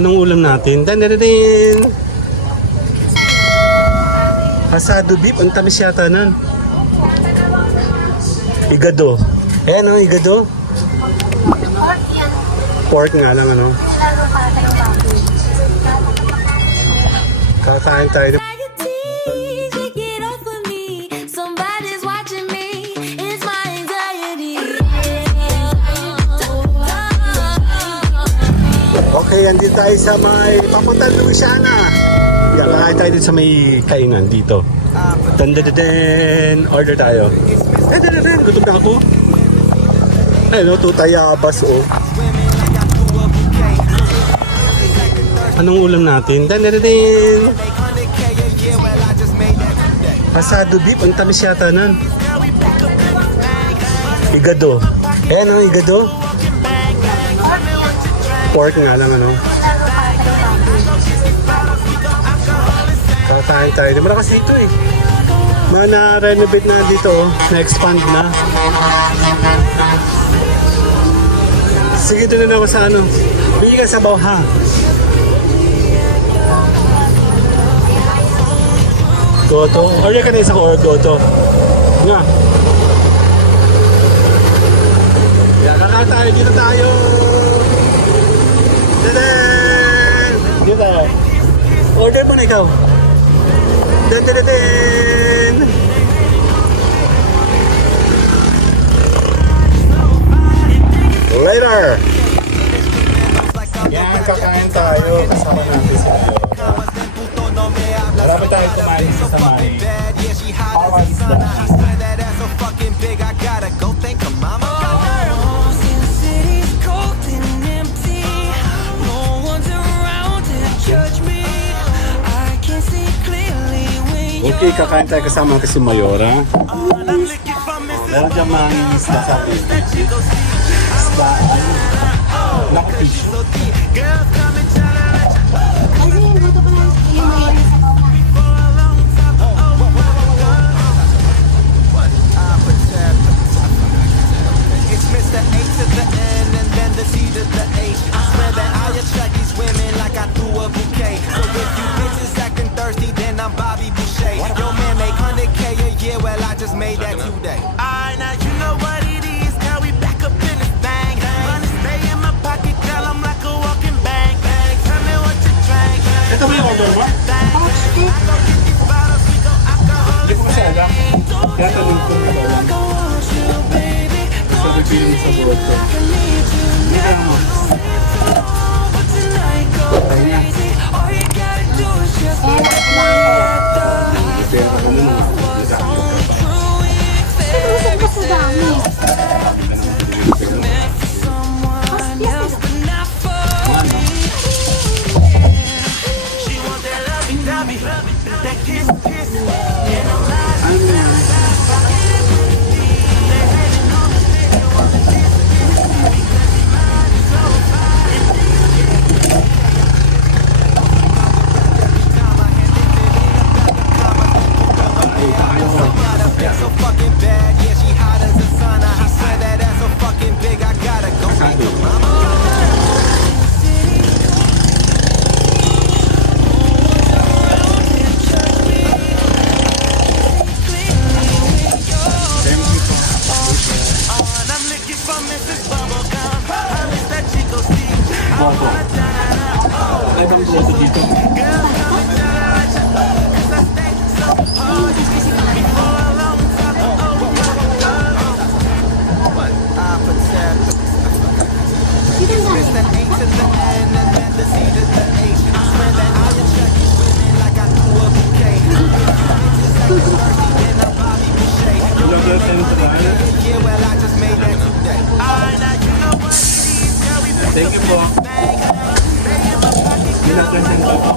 Anong ulam natin? Dandarin! Asado beef. Ang tamis yata nun. Igado. Ayan o, igado. Pork nga lang ano. Kakain tayo. Okay, andito tayo sa may papuntang Louisiana. Kakain tayo dito sa may kainan dito. Dandadadan, order tayo. Dandadadan, gutom na ako. Ano, tutayabas oh. Anong ulam natin? Dandadadan. Asado beef, ang tamis yata nun. Igado. Ayan o, igado. Pork nga lang ano. Kakain tayo. Di malakas dito eh. Mga na-renovate na dito oh. Na-expand na. Sige, doon na ako sa ano. Bili ka sabaw ha. Goto. Order ka na isa ko or goto. Nga. Yeah, kakain tayo. Dito tayo. Dadan! Dito. Order mo na ikaw. Dadan! Later! Yan, kakain tayo. Kasama natin si Ayo. Marami tayo kumain sa samay. Okay, kakain tayo kasama natin si Mayora. Meron dyan mga isda sa atin. Isda, blackfish. Ito ba yung order mo? Hindi ko kasi alam. Kaya tanong ko na lang. Gusto ko pili sa buhat ko. Hindi ka mo. Patay na. Pero ka mo naman. Sino sa dami? Kakaibang luto dito. Thank you po. Pinagkasyan ko po.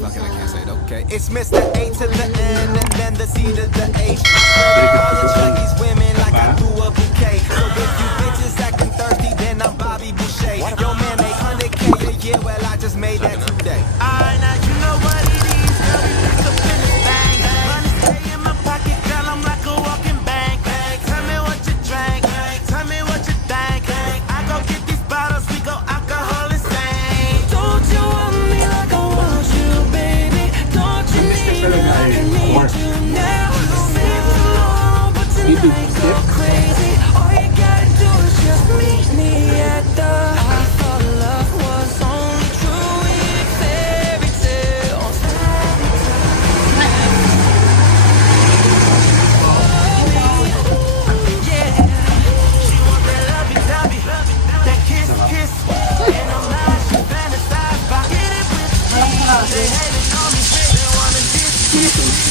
Fuck it, I can't say it, okay. It's Mr. A to the N and then the C to the H. All you Chucky's women like I threw a bouquet. So if you bitches acting thirsty, then I'm Bobby Boucher. Yo man, make 100K a year, well I just made that today. Alright, now you know what it is, girl, we back up in this thing. Money stay in my pocket, girl, I'm like a walking bank. Tell me what you drank, tell me what you think. I go get these bottles, we go alcohol and sing. Don't you want me like I want you, baby? Don't you need me like I need you now? Seems so long, but tonight go crazy. All you gotta do is just meet me at the. I thought love was only true in fairy tales. Yeah, she want that lovey-dovey, that kiss, and I'm not, she fantasize about getting with me. They hating on me, they wanna diss me because she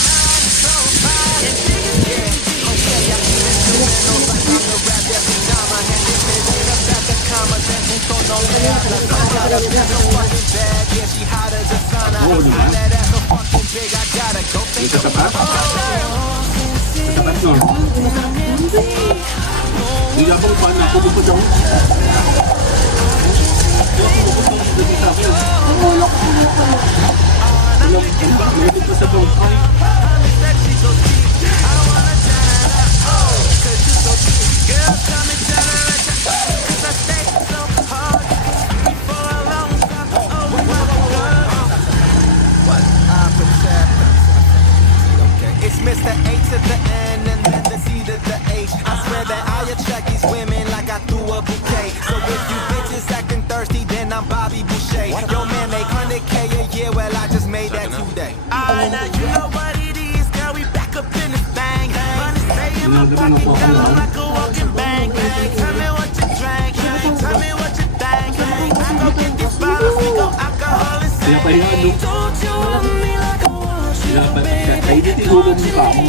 mine is so fine and big as yeah. Okay, I keep instrumentals like I'm the rap every time I hand it ain't about the comma, then punto no le habla. Got a bitch so fucking bad, yeah, she hot as a sauna. That ass so fucking big, I gotta go think Dito ka pa? Katapat no? Hindi ka bang pan ako bukod ako? Ulok pa sa to. It's Mr. A to the N and then the C to the H. I swear that I attract these women like I threw a bouquet. So if you bitches acting thirsty, then I'm Bobby Boucher. Yo man, make 100K a year, well I just made that today. Alright, now you know what it is, girl, we back up in this thing. Money stay in my pocket, girl, I'm like a walking bank. Tell me what you drank, tell me what you think. I go get these bottles, we go alcohol and sing. Don't you want me like I want you, baby? Ay, di tinulog mo pa ako.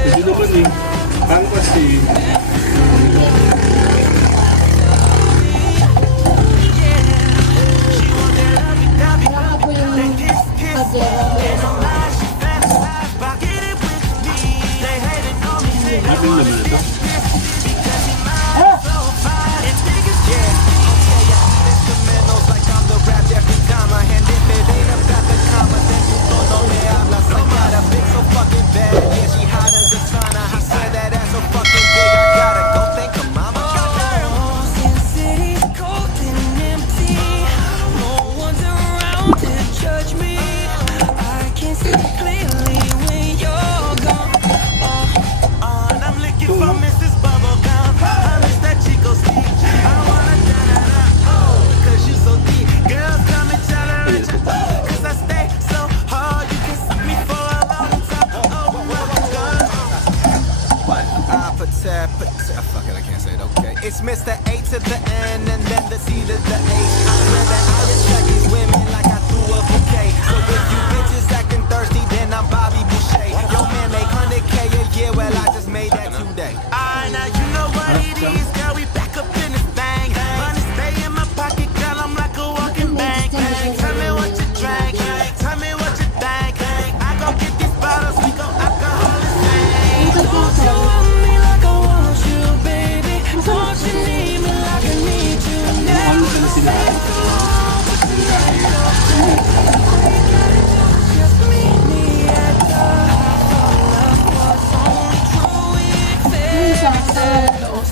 Hindi naman eh. Parang kasi Wala po yung ating naman ito. Fuck it, I can't say it, okay. It's Mr. A to the N and then the C to the H. I swear that I attract these women like I threw a bouquet. So if you bitches acting thirsty, then I'm Bobby Boucher. Yo man, make 100K a year, well I just made that today. Alright, now you know what it is, girl, we back up in this thing. Money stay in my pocket, girl, I'm like a walking bank. Tell me what you drank, tell me what you think. I go get these bottles, we go alcohol and sing. Don't you want me like I want you, baby? Don't you need me like I need you now? Just meet me at the. Love was only true if yung isa sa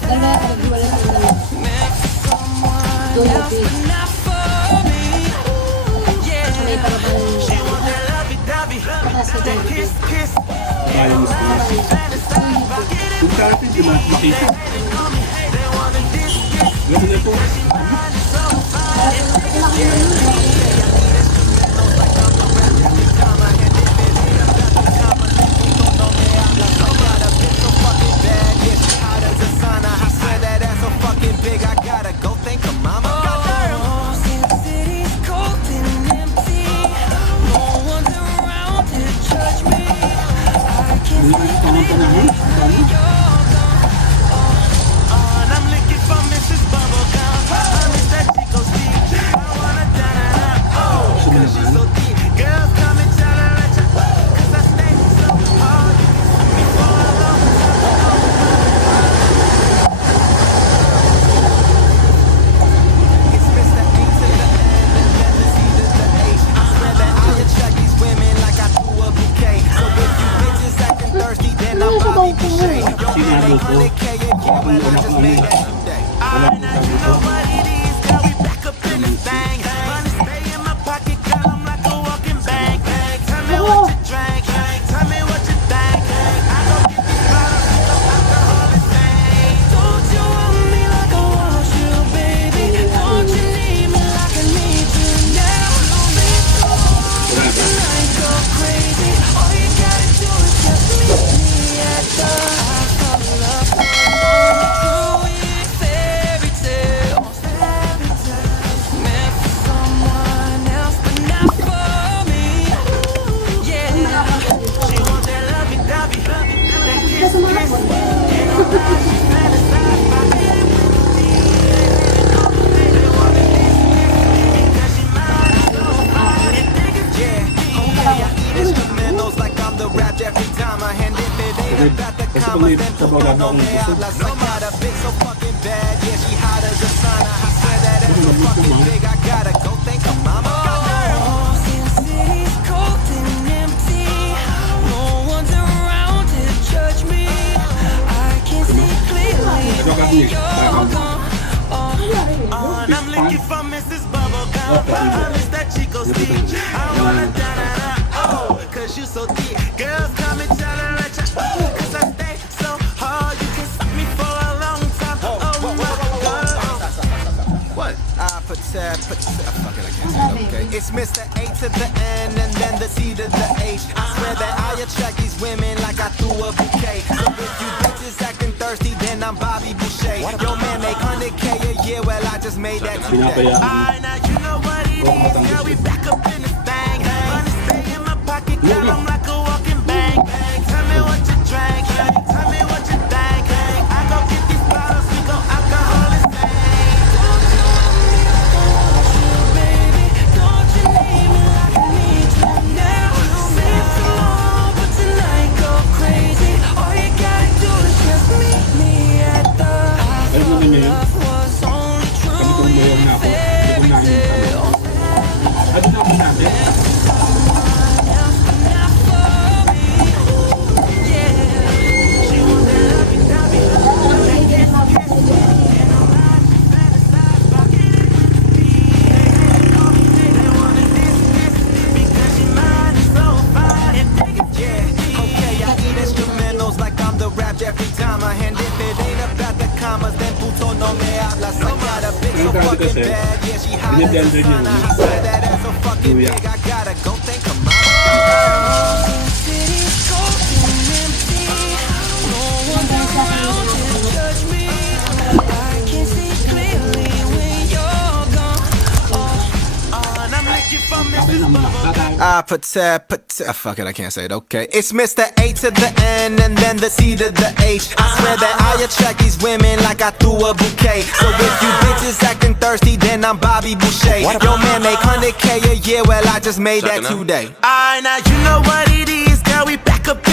dala ay wala sa dala. someone Doon else, okay. but not for me. Yeah, May parang she want that lovey-dovey, that kiss. Kaya mas Fantasize about getting kung sa atin, di ba, makita. on me. They wanna diss. Gano'n na ito. City's cold and empty. No one's around to judge me. And I'm looking for Mrs. Bubblegum. I miss that Chico speech. I wanna da-da-da. Oh, 'cause she's so deep. Girls come and tell her at your 'cause I stay so hard. You can see me for a long time. It's Mr. A to the N and then the C to the H. I swear that I attract these women like I threw a bouquet. So if you bitches acting thirsty, then I'm Bobby Boucher. Yo, man, they 100K a year, well, I just made that today. Alright, now you know what it is, girl, we back up in this thing. Money stay in my pocket, girl, I'm like a walking bank. Tell me what you drank, tell me what you think. I go get these bottles, we go alcohol and sing. Don't you want me like I want you, baby? Don't you need me like I need you now? Tonight go crazy, all you gotta do is just meet me at the house of love. True fairy tales, meant for someone else, but not for me. Yeah, she wants that lovey-dovey, that kiss, and all that she fantasized about being with me. They wanna kiss because she mine is so fine. And think it's okay, I eat instrumentals like I'm the rap every time I hand it. It ain't about the commas, then puto no me hablas. I got a bitch so fucking bad, yeah, she hot as a sauna. I swear that ass so fucking big, I gotta go thank her mama. Since city's cold and empty, no one's around to judge me. I can see clearly when you're gone. And I'm looking for Mrs. Bubblegum. I miss that Chico speech. I wanna da-da-da. Oh, 'cause you so deep. Girls come and tell her at your 'cause I stay so hard. You can see me for a long time. Oh, what? Fuck it, I can't say it, okay. It's Mr. A to the N and then the C to the H. I swear that I attract these women like I threw a bouquet. So if you bitches acting thirsty, then I'm Bobby Boucher. Yo, man, make 100K a year, well, I just made that today. Alright, now you know what it is, girl, we back up in this thing. Money stay in my pocket, girl, I'm like a walking bank. Tell me what you drank, tell me what you think. I go get these bottles, we go alcohol and sing. Don't you want me like I want you, baby? Don't you need me like I need you now? Say it so long, but tonight go crazy. All you gotta do is just meet me at the house of love. Was only true in fairy tales. Every time I hand it, it ain't about the commas, then puto no me hablas. I got a bitch so fucking bad, yeah, she hot as a sauna. I swear that ass so fucking big, I gotta go thank her mama. City's cold and empty, no one's around to judge me. I can see clearly when you're gone. And I'm looking for Mrs. Bubblegum. Fuck it, I can't say it, okay. It's Mr. A to the N and then the C to the H. I swear that I attract these women like I threw a bouquet. So if you bitches acting thirsty, then I'm Bobby Boucher. Yo, man, make 100K a year, well, I just made that today. Alright, now you know what it is, girl, we back up.